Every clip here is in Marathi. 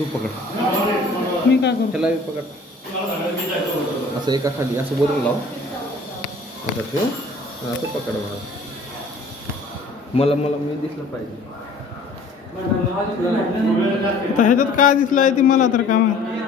तू पकड. मी काय करू? त्याला पकड. असं एका खाली असं वरून लाव. असं ठेव. असं पकड मला मला मी दिसलं पाहिजे. तर ह्याच्यात काय दिसलं आहे ती मला तर काय माहिती.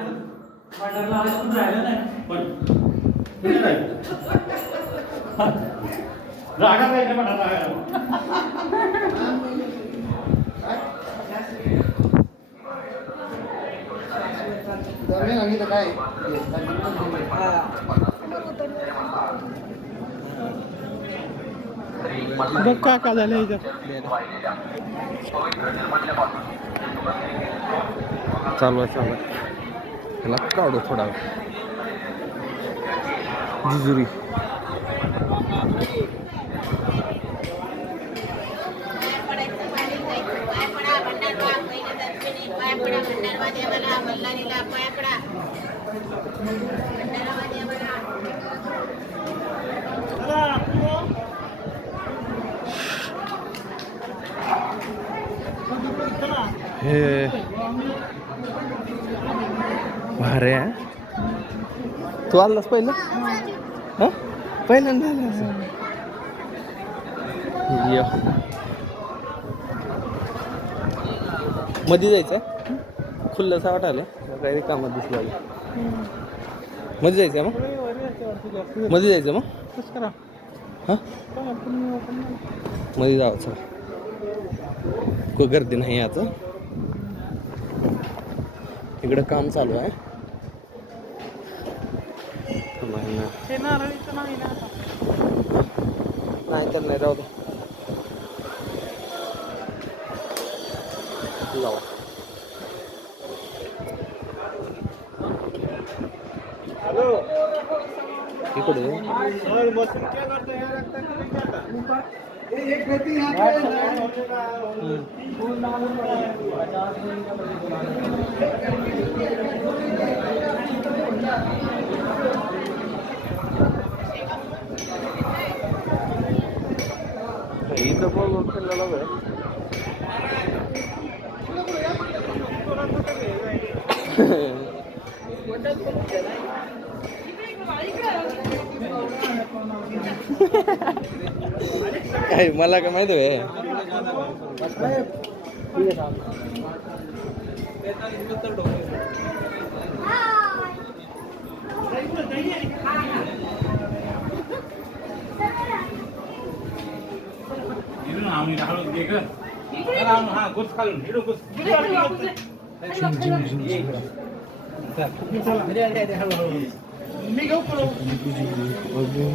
काय बघ काय झालं ह्याच्यात. चालू आहे त्याला काढू थोडा जिजुरी. हे भारी आहे. तू आलास पहिलं? हां पहिल्यांदा आलास. मध्ये जायचं खुल्लंसा वाटायला काही कामात दिसलं. मध्ये जायचं मग मध्ये जायचं मग कसं करा हां मध्ये जावं. चला खूप गर्दी नाही आता. इकडं काम चालू आहे. नाही तर नाही राहू दे. लावा. इकडे इथं बघ खेळलेला वेळ. काय मला काय माहिती आहे.